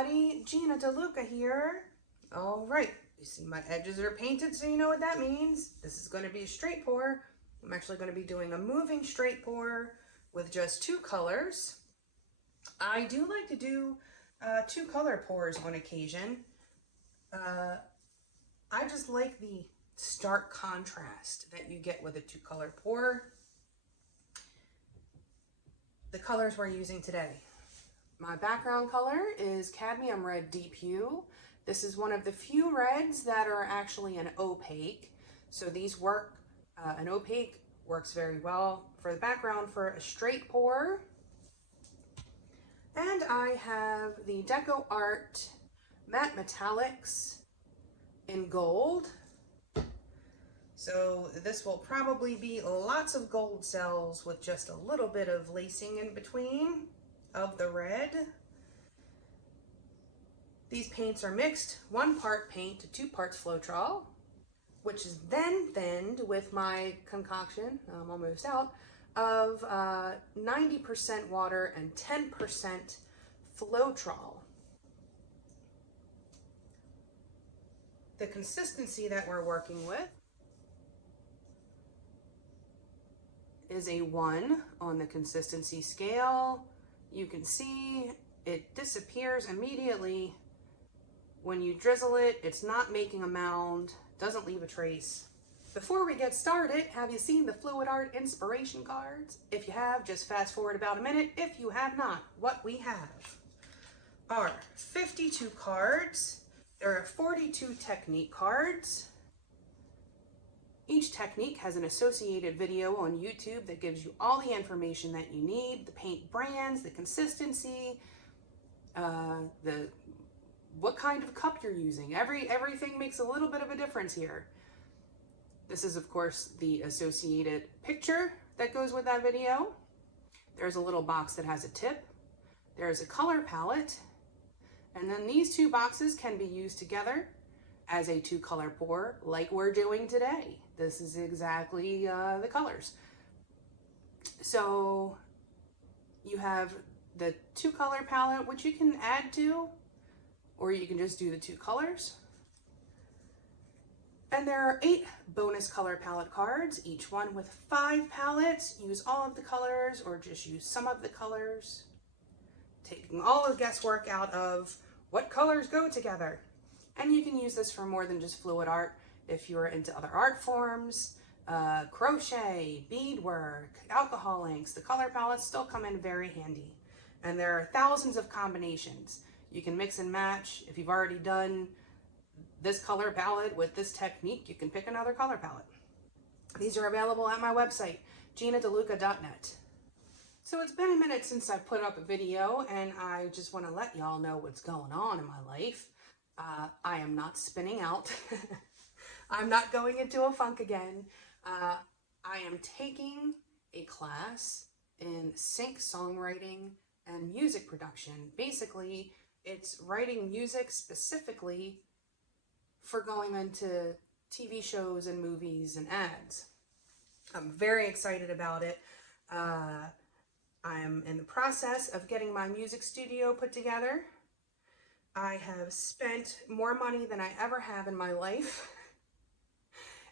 everybody, Gina DeLuca here. All right, you see my edges are painted, so you know what that means. This is going to be a straight pour. I'm actually going to be doing a moving straight pour with just two colors. I do like to do two color pours on occasion. I just like the stark contrast that you get with a two color pour. The colors we're using today. My background color is Cadmium Red Deep Hue. This is one of the few reds that are actually an opaque. So these work, an opaque works very well for the background for a straight pour. And I have the Decoart Matte Metallics in gold. So this will probably be lots of gold cells with just a little bit of lacing in between of the red. These paints are mixed, 1 part paint to 2 parts Floetrol, which is then thinned with my concoction, I'm almost out, of 90% water and 10% Floetrol. The consistency that we're working with is a 1 on the consistency scale. You can see it disappears immediately. When you drizzle it, it's not making a mound, doesn't leave a trace. Before we get started, have you seen the Fluid Art inspiration cards? If you have, just fast forward about a minute. If you have not, what we have are 52 cards. There are 42 technique cards. Each technique has an associated video on YouTube that gives you all the information that you need, the paint brands, the consistency, what kind of cup you're using. Everything makes a little bit of a difference here. This is, of course, the associated picture that goes with that video. There's a little box that has a tip. There's a color palette. And then these two boxes can be used together as a 2-color pour like we're doing today. This is exactly the colors. So you have the 2-color palette, which you can add to, or you can just do the 2 colors. And there are 8 bonus color palette cards, each one with 5 palettes. Use all of the colors or just use some of the colors, taking all the guesswork out of what colors go together. And you can use this for more than just fluid art. If you're into other art forms, crochet, beadwork, alcohol inks, the color palettes still come in very handy. And there are thousands of combinations. You can mix and match. If you've already done this color palette with this technique, you can pick another color palette. These are available at my website, ginadeluca.net. So it's been a minute since I put up a video, and I just want to let y'all know what's going on in my life. I am not spinning out. I'm not going into a funk again. I am taking a class in sync songwriting and music production. Basically, it's writing music specifically for going into TV shows and movies and ads. I'm very excited about it. I'm in the process of getting my music studio put together. I have spent more money than I ever have in my life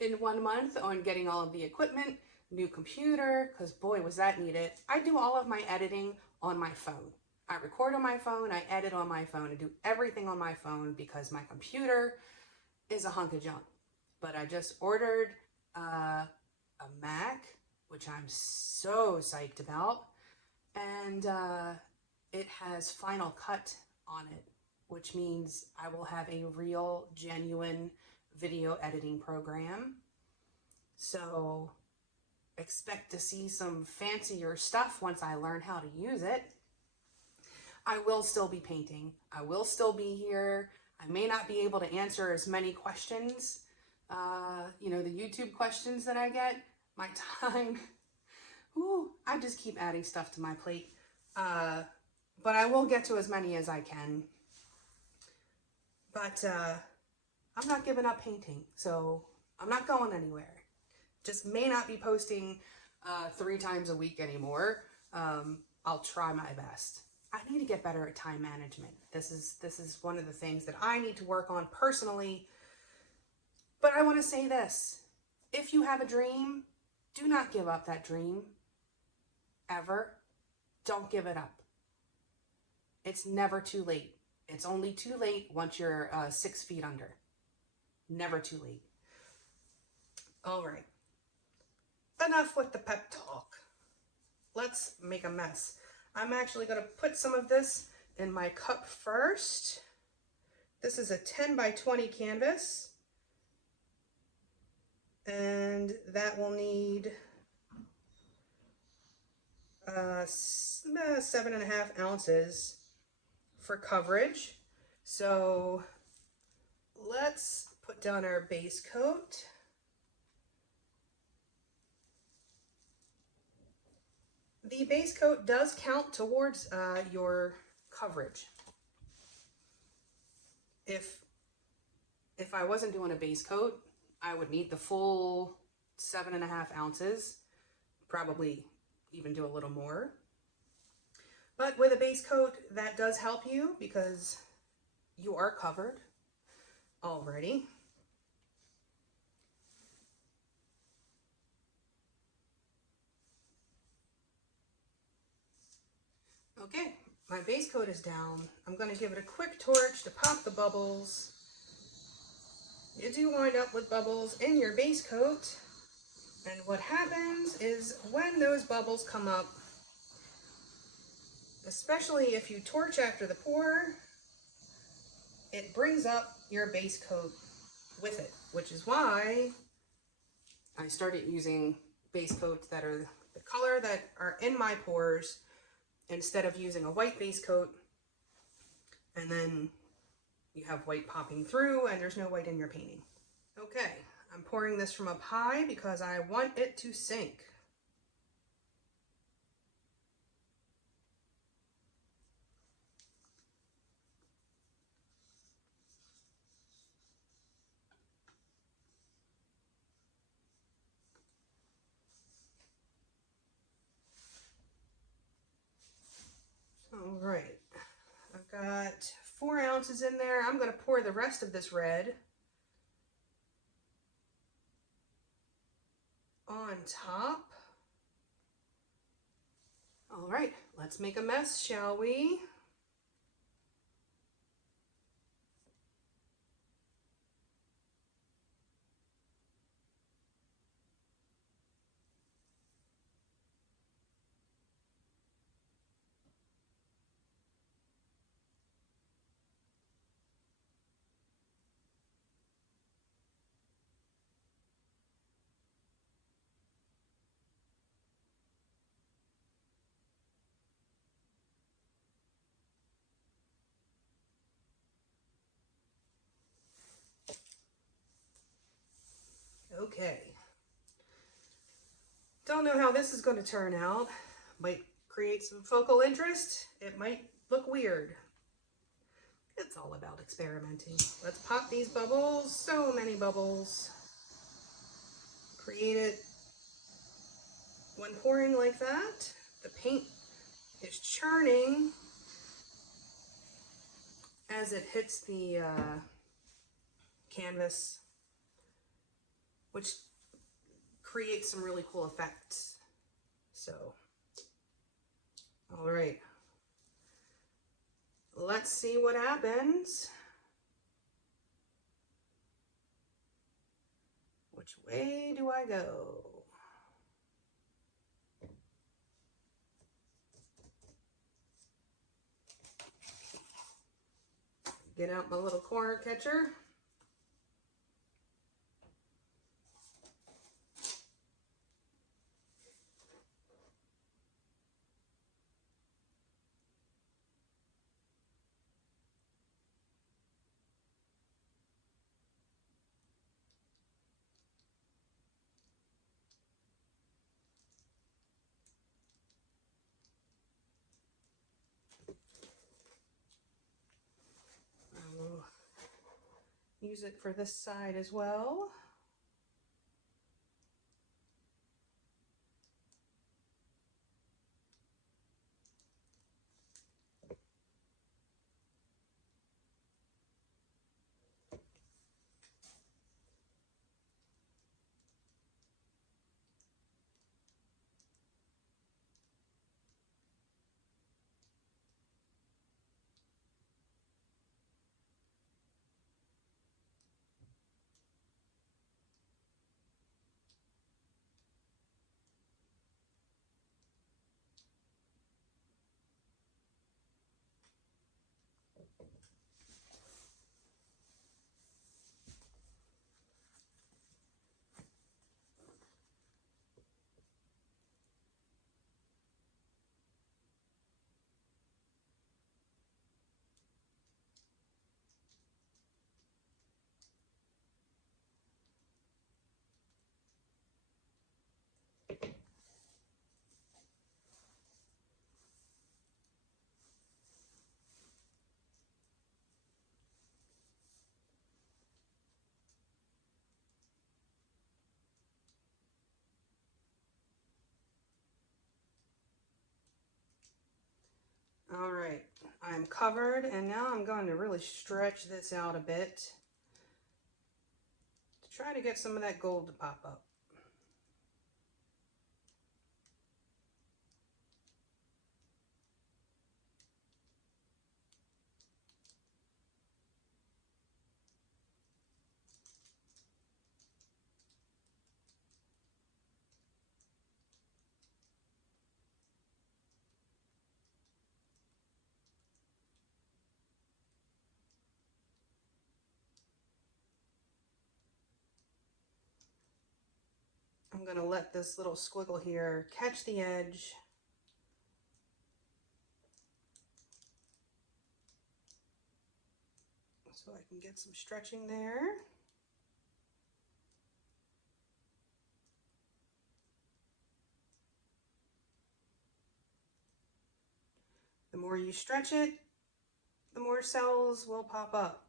in 1 month on getting all of the equipment, new computer, because boy, was that needed. I do all of my editing on my phone. I record on my phone, I edit on my phone, I do everything on my phone because my computer is a hunk of junk. But I just ordered a Mac, which I'm so psyched about, and it has Final Cut on it, which means I will have a real, genuine video editing program. So expect to see some fancier stuff once I learn how to use it. I will still be painting. I will still be here. I may not be able to answer as many questions, you know, the YouTube questions that I get. My time, ooh, I just keep adding stuff to my plate. But I will get to as many as I can. But I'm not giving up painting, so I'm not going anywhere. Just may not be posting 3 times a week anymore. I'll try my best. I need to get better at time management. This is one of the things that I need to work on personally. But I want to say this. If you have a dream, do not give up that dream. Ever. Don't give it up. It's never too late. It's only too late once you're 6 feet under. Never too late. All right. Enough with the pep talk. Let's make a mess. I'm actually going to put some of this in my cup first. This is a 10 by 20 canvas. And that will need 7.5 ounces for coverage. So let's put down our base coat. The base coat does count towards your coverage. If I wasn't doing a base coat, I would need the full 7.5 ounces, probably even do a little more. But with a base coat, that does help you because you are covered already. Okay, my base coat is down. I'm going to give it a quick torch to pop the bubbles. You do wind up with bubbles in your base coat. And what happens is when those bubbles come up, especially if you torch after the pour, it brings up your base coat with it, which is why I started using base coats that are the color that are in my pours instead of using a white base coat and then you have white popping through and there's no white in your painting. Okay, I'm pouring this from up high because I want it to sink. All right, I've got 4 ounces in there. I'm going to pour the rest of this red on top. All right, let's make a mess, shall we? Okay. Don't know how this is going to turn out. Might create some focal interest. It might look weird. It's all about experimenting. Let's pop these bubbles. So many bubbles. Create it when pouring like that. The paint is churning as it hits the canvas, which creates some really cool effects. So, all right, let's see what happens. Which way do I go? Get out my little corner catcher. Use it for this side as well. All right, I'm covered, and now I'm going to really stretch this out a bit to try to get some of that gold to pop up. I'm going to let this little squiggle here catch the edge. So I can get some stretching there. The more you stretch it, the more cells will pop up.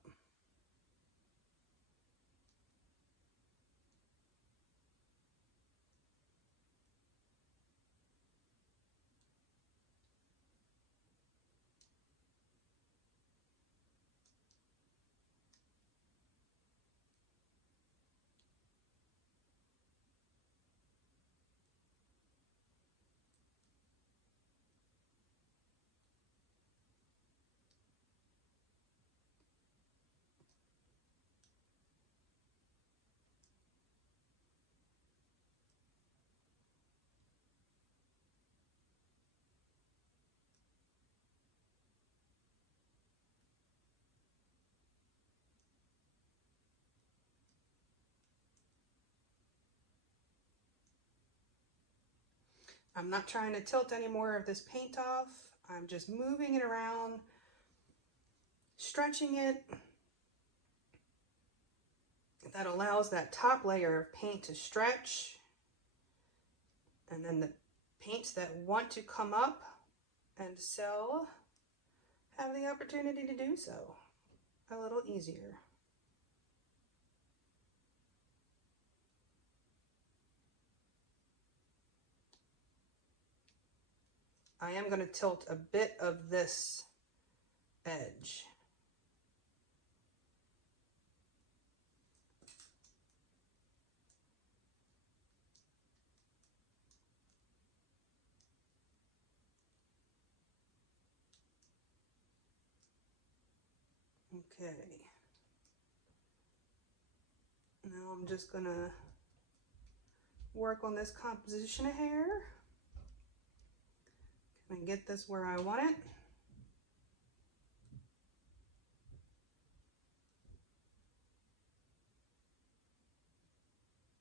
I'm not trying to tilt any more of this paint off. I'm just moving it around, stretching it. That allows that top layer of paint to stretch. And then the paints that want to come up and sell have the opportunity to do so a little easier. I am going to tilt a bit of this edge. Okay. Now I'm just going to work on this composition of hair. Can I get this where I want it?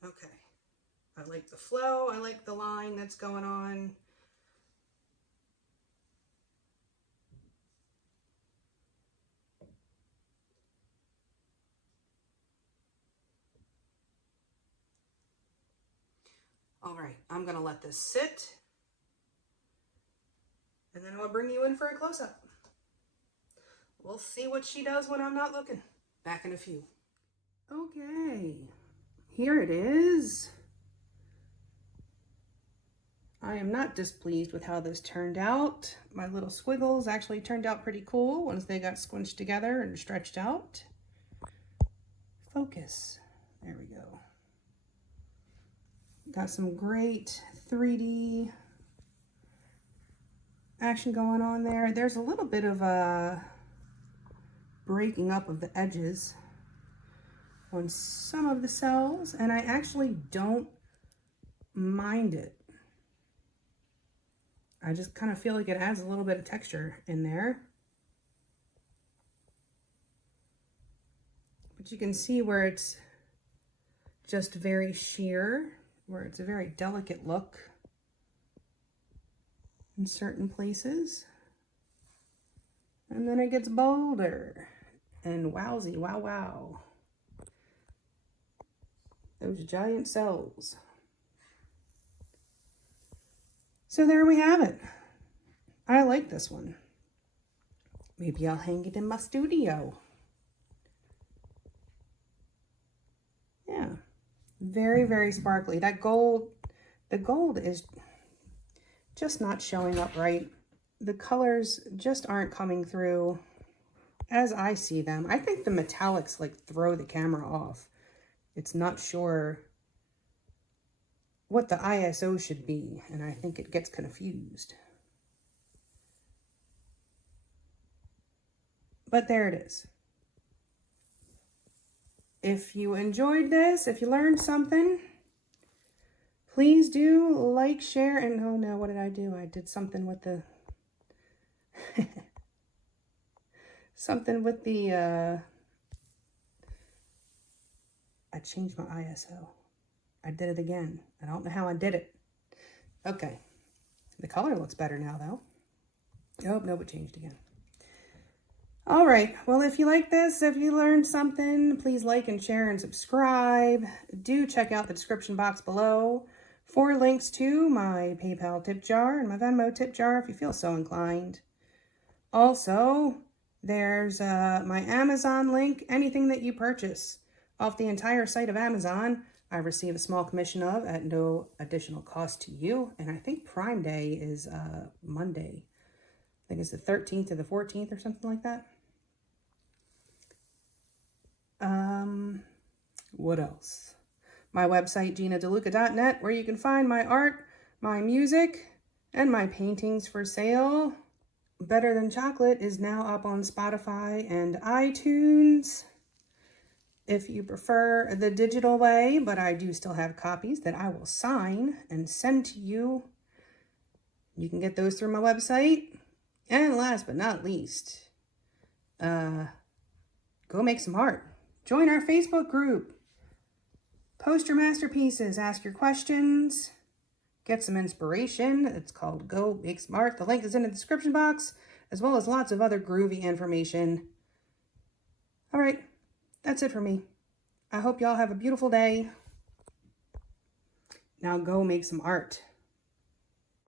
Okay. I like the flow. I like the line that's going on. All right, I'm gonna let this sit, and then I'll bring you in for a close-up. We'll see what she does when I'm not looking. Back in a few. Okay, here it is. I am not displeased with how this turned out. My little squiggles actually turned out pretty cool once they got squinched together and stretched out. Focus. There we go. Got some great 3D action going on there. There's a little bit of a breaking up of the edges on some of the cells, and I actually don't mind it. I just kind of feel like it adds a little bit of texture in there. But you can see where it's just very sheer, where it's a very delicate look in certain places. And then it gets bolder and wowsy, wow, wow. Those giant cells. So there we have it. I like this one. Maybe I'll hang it in my studio. Yeah, very, very sparkly. That gold, the gold is just not showing up right. the colors just aren't coming through as I see them. I think the metallics like throw the camera off. It's not sure what the ISO should be, and I think it gets confused. But there it is. If you enjoyed this, if you learned something, please do like, share, and oh no, what did I do? I did something with the I changed my ISO. I did it again. I don't know how I did it. Okay. The color looks better now though. Oh, no, it changed again. All right. Well, if you like this, if you learned something, please like and share and subscribe. Do check out the description box below for links to my PayPal tip jar and my Venmo tip jar if you feel so inclined. Also, there's my Amazon link. Anything that you purchase off the entire site of Amazon, I receive a small commission of at no additional cost to you. And I think Prime Day is Monday. I think it's the 13th or the 14th or something like that. What else? My website, GinaDeLuca.net, where you can find my art, my music, and my paintings for sale. Better Than Chocolate is now up on Spotify and iTunes. If you prefer the digital way, but I do still have copies that I will sign and send to you. You can get those through my website. And last but not least, go make some art. Join our Facebook group. Post your masterpieces, ask your questions, get some inspiration. It's called Go Make Some Art. The link is in the description box, as well as lots of other groovy information. All right, that's it for me. I hope y'all have a beautiful day. Now go make some art.